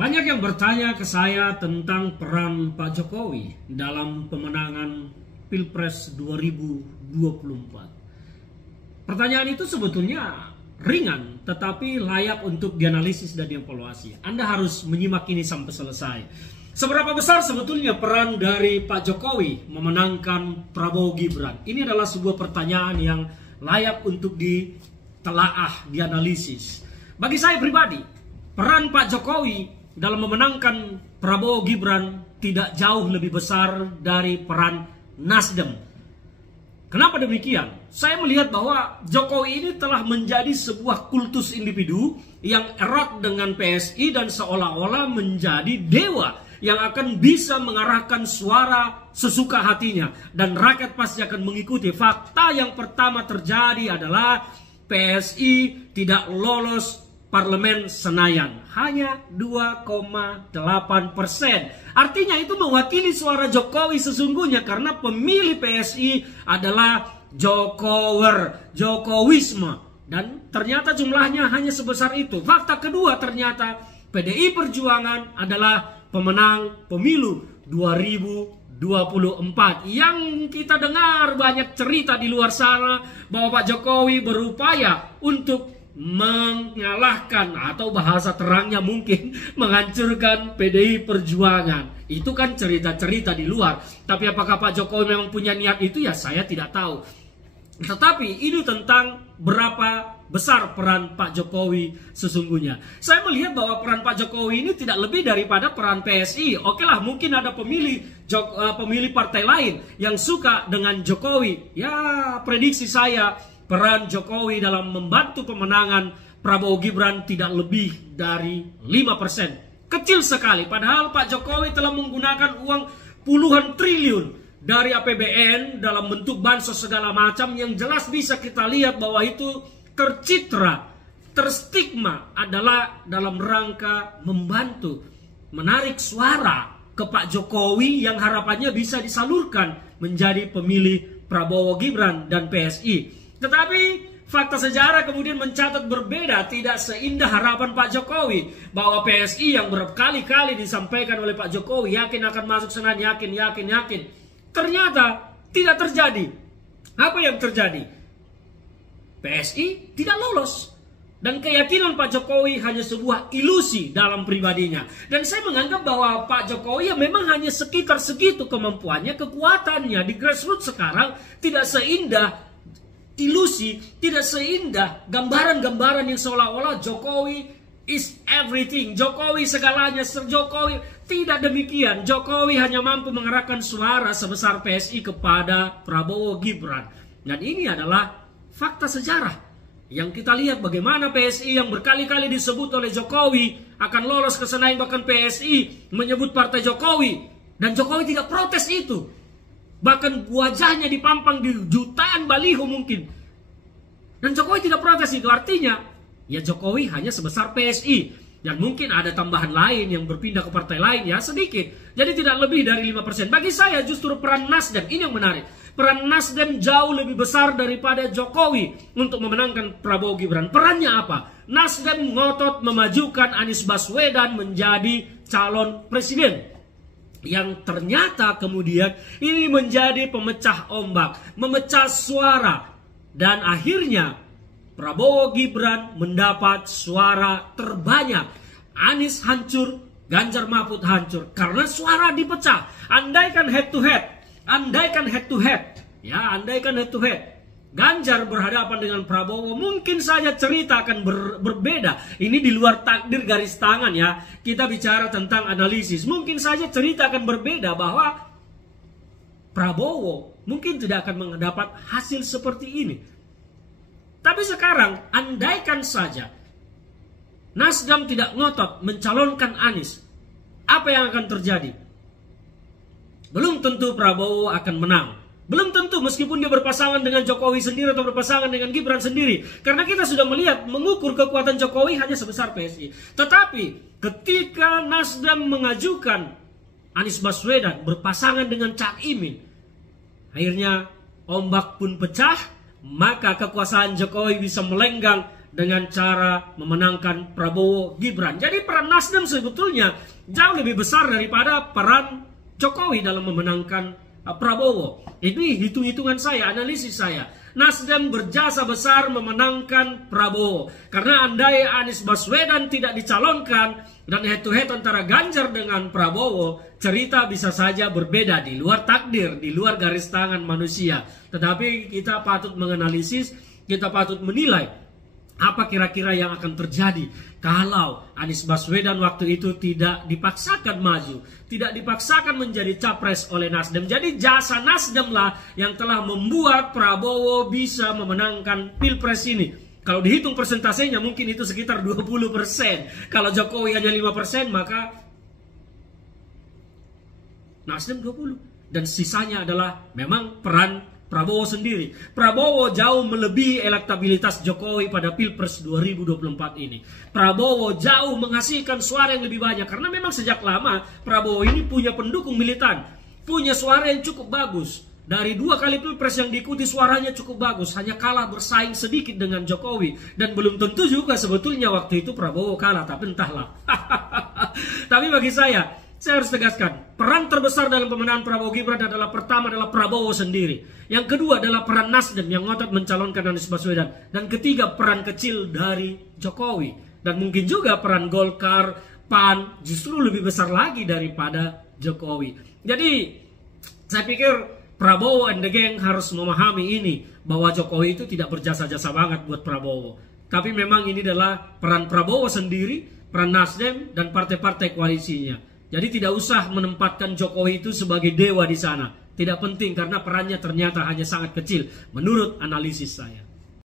Banyak yang bertanya ke saya tentang peran Pak Jokowi dalam pemenangan Pilpres 2024. Pertanyaan itu sebetulnya ringan, tetapi layak untuk dianalisis dan dievaluasi. Anda harus menyimak ini sampai selesai. Seberapa besar sebetulnya peran dari Pak Jokowi memenangkan Prabowo Gibran? Ini adalah sebuah pertanyaan yang layak untuk ditelaah, dianalisis. Bagi saya pribadi, peran Pak Jokowi dalam memenangkan Prabowo Gibran tidak jauh lebih besar dari peran Nasdem. Kenapa demikian? Saya melihat bahwa Jokowi ini telah menjadi sebuah kultus individu yang erat dengan PSI dan seolah-olah menjadi dewa yang akan bisa mengarahkan suara sesuka hatinya. Dan rakyat pasti akan mengikuti. Fakta yang pertama terjadi adalah PSI tidak lolos Parlemen Senayan, hanya 2,8%. Artinya itu mewakili suara Jokowi sesungguhnya, karena pemilih PSI adalah Jokower, Jokowisme. Dan ternyata jumlahnya hanya sebesar itu. Fakta kedua, ternyata PDI Perjuangan adalah pemenang pemilu 2024. Yang kita dengar banyak cerita di luar sana bahwa Pak Jokowi berupaya untuk mengalahkan, atau bahasa terangnya mungkin menghancurkan PDI Perjuangan. Itu kan cerita-cerita di luar. Tapi apakah Pak Jokowi memang punya niat itu, ya saya tidak tahu. Tetapi ini tentang berapa besar peran Pak Jokowi sesungguhnya. Saya melihat bahwa peran Pak Jokowi ini tidak lebih daripada peran PSI. Oke lah, mungkin ada pemilih partai lain yang suka dengan Jokowi. Ya, prediksi saya, peran Jokowi dalam membantu pemenangan Prabowo Gibran tidak lebih dari 5%. Kecil sekali. Padahal Pak Jokowi telah menggunakan uang puluhan triliun dari APBN dalam bentuk bansos segala macam, yang jelas bisa kita lihat bahwa itu tercitra, terstigma adalah dalam rangka membantu menarik suara ke Pak Jokowi yang harapannya bisa disalurkan menjadi pemilih Prabowo Gibran dan PSI. Tetapi fakta sejarah kemudian mencatat berbeda, tidak seindah harapan Pak Jokowi, bahwa PSI yang berkali-kali disampaikan oleh Pak Jokowi yakin akan masuk Senayan, yakin. Ternyata tidak terjadi. Apa yang terjadi? PSI tidak lolos. Dan keyakinan Pak Jokowi hanya sebuah ilusi dalam pribadinya. Dan saya menganggap bahwa Pak Jokowi ya memang hanya sekitar segitu kemampuannya, kekuatannya. Di grassroots sekarang tidak seindah ilusi, tidak seindah gambaran-gambaran yang seolah-olah Jokowi is everything, Jokowi segalanya, Jokowi. Tidak demikian. Jokowi hanya mampu mengerahkan suara sebesar PSI kepada Prabowo Gibran. Dan ini adalah fakta sejarah yang kita lihat bagaimana PSI yang berkali-kali disebut oleh Jokowi akan lolos ke Senayan, bahkan PSI menyebut partai Jokowi, dan Jokowi tidak protes itu. Bahkan wajahnya dipampang di jutaan baliho mungkin. Dan Jokowi tidak protes itu. Artinya, ya Jokowi hanya sebesar PSI. Dan mungkin ada tambahan lain yang berpindah ke partai lain, ya sedikit. Jadi tidak lebih dari 5%. Bagi saya justru peran Nasdem, ini yang menarik. Peran Nasdem jauh lebih besar daripada Jokowi untuk memenangkan Prabowo Gibran. Perannya apa? Nasdem ngotot memajukan Anies Baswedan menjadi calon presiden. Yang ternyata kemudian ini menjadi pemecah ombak, memecah suara. Dan akhirnya Prabowo Gibran mendapat suara terbanyak. Anies hancur, Ganjar Mahfud hancur, karena suara dipecah. Andaikan head to head, Ganjar berhadapan dengan Prabowo, mungkin saja cerita akan berbeda. Ini di luar takdir garis tangan ya. Kita bicara tentang analisis. Mungkin saja cerita akan berbeda, bahwa Prabowo mungkin tidak akan mendapat hasil seperti ini. Tapi sekarang, andaikan saja Nasdem tidak ngotot mencalonkan Anies, apa yang akan terjadi? Belum tentu Prabowo akan menang. Belum tentu, meskipun dia berpasangan dengan Jokowi sendiri atau berpasangan dengan Gibran sendiri. Karena kita sudah melihat, mengukur kekuatan Jokowi hanya sebesar PSI. Tetapi ketika Nasdem mengajukan Anies Baswedan berpasangan dengan Cak Imin, akhirnya ombak pun pecah, maka kekuasaan Jokowi bisa melenggang dengan cara memenangkan Prabowo Gibran. Jadi peran Nasdem sebetulnya jauh lebih besar daripada peran Jokowi dalam memenangkan Prabowo. Ini hitung-hitungan saya, analisis saya. Nasdem berjasa besar memenangkan Prabowo. Karena andai Anies Baswedan tidak dicalonkan dan head to head antara Ganjar dengan Prabowo, cerita bisa saja berbeda, di luar takdir, di luar garis tangan manusia. Tetapi kita patut menganalisis, kita patut menilai apa kira-kira yang akan terjadi kalau Anies Baswedan waktu itu tidak dipaksakan maju, tidak dipaksakan menjadi capres oleh Nasdem. Jadi jasa Nasdem lah yang telah membuat Prabowo bisa memenangkan Pilpres ini. Kalau dihitung persentasenya mungkin itu sekitar 20%. Kalau Jokowi hanya 5%, maka Nasdem 20%. Dan sisanya adalah memang peran Prabowo sendiri. Prabowo jauh melebihi elektabilitas Jokowi pada Pilpres 2024 ini. Prabowo jauh menghasilkan suara yang lebih banyak. Karena memang sejak lama Prabowo ini punya pendukung militan. Punya suara yang cukup bagus. Dari 2 kali Pilpres yang diikuti suaranya cukup bagus. Hanya kalah bersaing sedikit dengan Jokowi. Dan belum tentu juga sebetulnya waktu itu Prabowo kalah. Tapi entahlah. Tapi bagi saya harus tegaskan, peran terbesar dalam pemenangan Prabowo Gibran adalah pertama adalah Prabowo sendiri. Yang kedua adalah peran Nasdem yang ngotot mencalonkan Anies Baswedan. Dan ketiga peran kecil dari Jokowi. Dan mungkin juga peran Golkar, PAN justru lebih besar lagi daripada Jokowi. Jadi saya pikir Prabowo and the gang harus memahami ini, bahwa Jokowi itu tidak berjasa-jasa banget buat Prabowo. Tapi memang ini adalah peran Prabowo sendiri, peran Nasdem dan partai-partai koalisinya. Jadi tidak usah menempatkan Jokowi itu sebagai dewa di sana. Tidak penting karena perannya ternyata hanya sangat kecil menurut analisis saya.